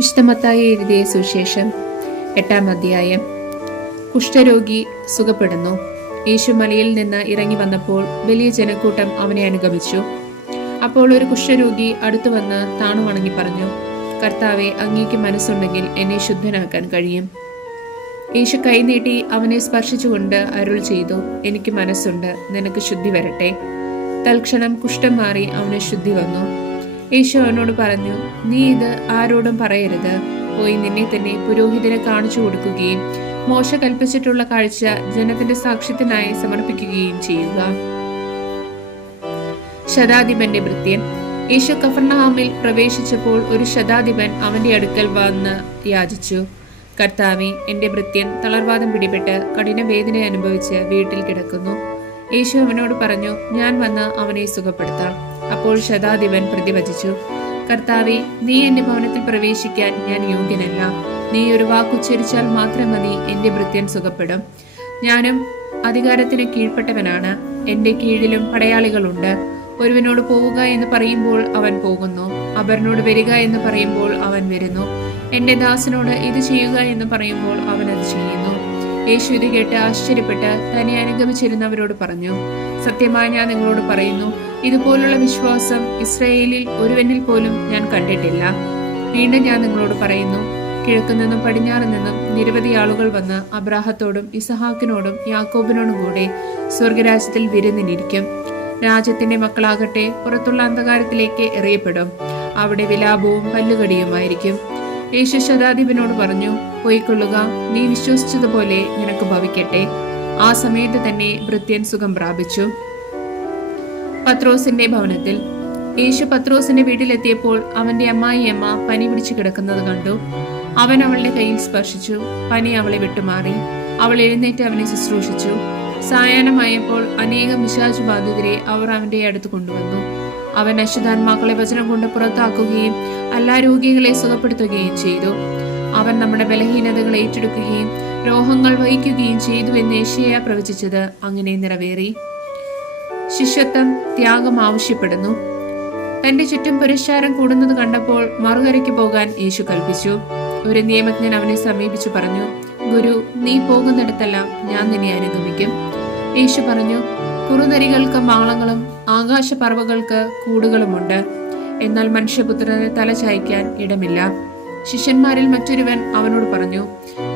വിശുദ്ധ മത്തായി എഴുതിയ സുവിശേഷം 8-ാം അധ്യായം. കുഷ്ഠരോഗി സുഖപ്പെടുന്നു. യേശു മലയിൽ നിന്ന് ഇറങ്ങി വന്നപ്പോൾ വലിയ ജനക്കൂട്ടം അവനെ അനുഗമിച്ചു. അപ്പോൾ ഒരു കുഷ്ഠരോഗി അടുത്തു വന്ന് താണു വണങ്ങി പറഞ്ഞു, കർത്താവെ, അങ്ങേക്ക് മനസ്സുണ്ടെങ്കിൽ എന്നെ ശുദ്ധനാക്കാൻ കഴിയും. യേശു കൈനീട്ടി അവനെ സ്പർശിച്ചുകൊണ്ട് അരുൾ ചെയ്തു, എനിക്ക് മനസ്സുണ്ട്, നിനക്ക് ശുദ്ധി വരട്ടെ. തൽക്ഷണം കുഷ്ഠം മാറി അവന് ശുദ്ധി വന്നു. യേശു അവനോട് പറഞ്ഞു, നീ ഇത് ആരോടും പറയരുത്. പോയി നിന്നെ തന്നെ പുരോഹിതനെ കാണിച്ചു കൊടുക്കുകയും മോശ കൽപ്പിച്ചിട്ടുള്ള കാഴ്ച ജനത്തിന്റെ സാക്ഷ്യത്തിനായി സമർപ്പിക്കുകയും ചെയ്യുക. ശതാധിപന്റെ ഭൃത്യൻ. യേശു കഫർനഹൂമിൽ പ്രവേശിച്ചപ്പോൾ ഒരു ശതാധിപൻ അവന്റെ അടുക്കൽ വന്ന് യാചിച്ചു, കർത്താവേ, എന്റെ ഭൃത്യൻ തളർവാദം പിടിപെട്ട് കഠിന വേദന അനുഭവിച്ച് വീട്ടിൽ കിടക്കുന്നു. യേശു അവനോട് പറഞ്ഞു, ഞാൻ വന്ന് അവനെ സുഖപ്പെടുത്താം. അപ്പോൾ ശതാധിപൻ പ്രതിവചിച്ചു, കർത്താവേ, നീ എന്റെ ഭവനത്തിൽ പ്രവേശിക്കാൻ ഞാൻ യോഗ്യനല്ല. നീ ഒരു വാക്കുച്ചരിച്ചാൽ മാത്രം മതി, എന്റെ ഭൃത്യൻ സുഖപ്പെടും. ഞാനും അധികാരത്തിന് കീഴ്പ്പെട്ടവനാണ്. എന്റെ കീഴിലും പടയാളികളുണ്ട്. ഒരുവനോട് പോവുക എന്ന് പറയുമ്പോൾ അവൻ പോകുന്നു, അപരനോട് വരിക എന്ന് പറയുമ്പോൾ അവൻ വരുന്നു, എന്റെ ദാസനോട് ഇത് ചെയ്യുക എന്ന് പറയുമ്പോൾ അവൻ അത് ചെയ്യുന്നു. യേശു ഇത് കേട്ട് ആശ്ചര്യപ്പെട്ട് തന്നെ അനുഗമിച്ചിരുന്നവരോട് പറഞ്ഞു, സത്യമായി ഞാൻ നിങ്ങളോട് പറയുന്നു, ഇതുപോലുള്ള വിശ്വാസം ഇസ്രായേലിൽ ഒരുവനിൽ പോലും ഞാൻ കണ്ടിട്ടില്ല. വീണ്ടും ഞാൻ നിങ്ങളോട് പറയുന്നു, കിഴക്കു നിന്നും പടിഞ്ഞാറ് നിന്നും നിരവധി ആളുകൾ വന്ന് അബ്രാഹത്തോടും ഇസഹാക്കിനോടും യാക്കോബിനോടും കൂടെ സ്വർഗരാജ്യത്തിൽ വിരുന്നിനിരിക്കും. രാജ്യത്തിന്റെ മക്കളാകട്ടെ പുറത്തുള്ള അന്ധകാരത്തിലേക്ക് എറിയപ്പെടും. അവിടെ വിലാപവും പല്ലുകടിയുമായിരിക്കും. യേശു ശതാധിപനോട് പറഞ്ഞു, പോയിക്കൊള്ളുക, നീ വിശ്വസിച്ചതുപോലെ നിനക്ക് ഭവിക്കട്ടെ. ആ സമയത്ത് തന്നെ ഭൃത്യൻ സുഖം പ്രാപിച്ചു. പത്രോസിന്റെ ഭവനത്തിൽ. യേശു പത്രോസിന്റെ വീട്ടിലെത്തിയപ്പോൾ അവന്റെ അമ്മായിയമ്മ പനി പിടിച്ചു കിടക്കുന്നത് കണ്ടു. അവൻ അവളുടെ കയ്യിൽ സ്പർശിച്ചു. പനി അവളെ വിട്ടുമാറി. അവൾ എഴുന്നേറ്റ് അവനെ ശുശ്രൂഷിച്ചു. സായാഹ്നമായപ്പോൾ അനേകം പിശാച് ബാധിതരെ അവർ അവന്റെ അടുത്ത് കൊണ്ടുവന്നു. അവൻ അശുദ്ധാത്മാക്കളെ വചനം കൊണ്ട് പുറത്താക്കുകയും എല്ലാ രോഗികളെ സുഖപ്പെടുത്തുകയും ചെയ്തു. അവൻ നമ്മുടെ ബലഹീനതകൾ ഏറ്റെടുക്കുകയും രോഗങ്ങൾ വഹിക്കുകയും ചെയ്തു എന്ന് യെശയ്യാ പ്രവചിച്ചത് അങ്ങനെ നിറവേറി. ശിഷ്യത്വം ത്യാഗം ആവശ്യപ്പെടുന്നു. തന്റെ ചുറ്റും പുരസ്കാരം കൂടുന്നത് കണ്ടപ്പോൾ മറുകരയ്ക്ക് പോകാൻ യേശു കൽപ്പിച്ചു. ഒരു നിയമജ്ഞൻ അവനെ സമീപിച്ചു പറഞ്ഞു, ഗുരു, നീ പോകുന്നിടത്തെല്ലാം ഞാൻ നിന്നെ അനുഗമിക്കും. യേശു പറഞ്ഞു, കുറുനരികൾക്ക് മാളങ്ങളും ആകാശപറവകൾക്ക് കൂടുകളുമുണ്ട്, എന്നാൽ മനുഷ്യപുത്രന് തല ചായ്ക്കാൻ ഇടമില്ല. ശിഷ്യന്മാരിൽ മറ്റൊരുവൻ അവനോട് പറഞ്ഞു,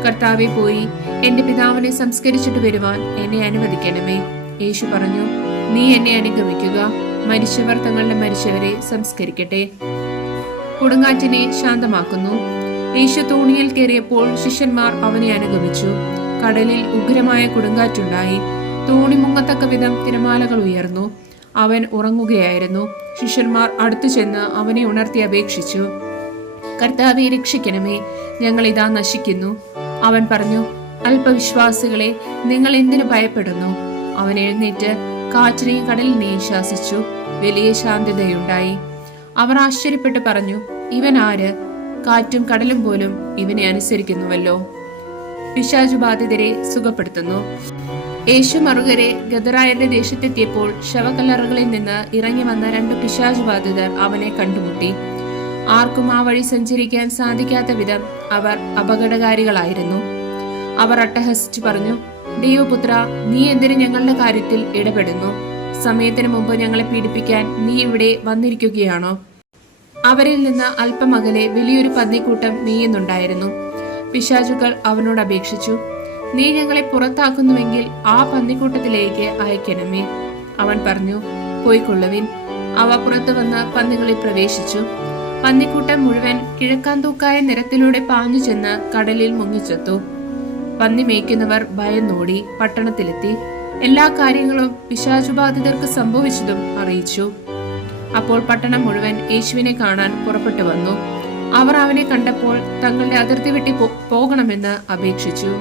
കർത്താവെ, പോയി എന്റെ പിതാവിനെ സംസ്കരിച്ചിട്ട് വരുവാൻ എന്നെ അനുവദിക്കണമേ. യേശു പറഞ്ഞു, നീ എന്നെ അനുഗമിക്കുക. മരിച്ചവർ തങ്ങളുടെ മരിച്ചവരെ സംസ്കരിക്കട്ടെ. കൊടുങ്കാറ്റിനെ ശാന്തമാക്കുന്നു. യേശു തോണിയിൽ കയറിയപ്പോൾ ശിഷ്യന്മാർ അവനെ അനുഗമിച്ചു. കടലിൽ ഉഗ്രമായ കൊടുങ്കാറ്റുണ്ടായി. തോണി മുങ്ങത്തക്ക വിധം തിരമാലകൾ ഉയർന്നു. അവൻ ഉറങ്ങുകയായിരുന്നു. ശിഷ്യന്മാർ അടുത്തു ചെന്ന് അവനെ ഉണർത്തി അപേക്ഷിച്ചു, കർത്താവെ, രക്ഷിക്കണമേ, ഞങ്ങൾ ഇതാ നശിക്കുന്നു. അവൻ പറഞ്ഞു, അല്പവിശ്വാസികളെ, നിങ്ങൾ എന്തിനു ഭയപ്പെടുന്നു? അവൻ എഴുന്നേറ്റ് കാറ്റിനെയും കടലിനെയും ശാസിച്ചു. വലിയ ശാന്തതയുണ്ടായി. അവർ ആശ്ചര്യപ്പെട്ട് പറഞ്ഞു, ഇവൻ ആര്? കാറ്റും കടലും പോലും ഇവനെ അനുസരിക്കുന്നുവല്ലോ. പിശാചു ബാധിതരെ സുഖപ്പെടുത്തുന്നു. യേശു മറുകരെ ഗദറായരുടെ ദേശത്തെത്തിയപ്പോൾ ശവക്കല്ലറുകളിൽ നിന്ന് ഇറങ്ങി വന്ന 2 പിശാചു ബാധിതർ അവനെ കണ്ടുമുട്ടി. ആർക്കും ആ വഴി സഞ്ചരിക്കാൻ സാധിക്കാത്ത വിധം അവർ അപകടകാരികളായിരുന്നു. അവർ അട്ടഹസിച്ചു പറഞ്ഞു, ദൈവപുത്ര, നീ എന്തിന് ഞങ്ങളുടെ കാര്യത്തിൽ ഇടപെടുന്നു? സമയത്തിന് മുമ്പ് ഞങ്ങളെ പീഡിപ്പിക്കാൻ നീ ഇവിടെ വന്നിരിക്കുകയാണോ? അവരിൽ നിന്ന് അല്പം അകലെ വലിയൊരു പന്നിക്കൂട്ടം മേയുന്നുണ്ടായിരുന്നു. പിശാചുകൾ അവനോട് അപേക്ഷിച്ചു, നീ ഞങ്ങളെ പുറത്താക്കുന്നുവെങ്കിൽ ആ പന്നിക്കൂട്ടത്തിലേക്ക് അയക്കണമേ. അവൻ പറഞ്ഞു, പോയിക്കൊള്ളുവിൻ. അവ പുറത്തു വന്ന് പന്നികളിൽ പ്രവേശിച്ചു. പന്നിക്കൂട്ടം മുഴുവൻ കിഴക്കാന്തൂക്കായ നിരത്തിലൂടെ പാഞ്ഞു ചെന്ന് കടലിൽ മുങ്ങിച്ചെത്തു. പന്നി മേയ്ക്കുന്നവർ ഭയന്നോടി പട്ടണത്തിലെത്തി എല്ലാ കാര്യങ്ങളും പിശാചുബാധിതർക്ക് സംഭവിച്ചതും അറിയിച്ചു. അപ്പോൾ പട്ടണം മുഴുവൻ യേശുവിനെ കാണാൻ പുറപ്പെട്ടു വന്നു. അവർ അവനെ കണ്ടപ്പോൾ തങ്ങളുടെ അതിർത്തി വിട്ടി പോകണമെന്ന് അപേക്ഷിച്ചു.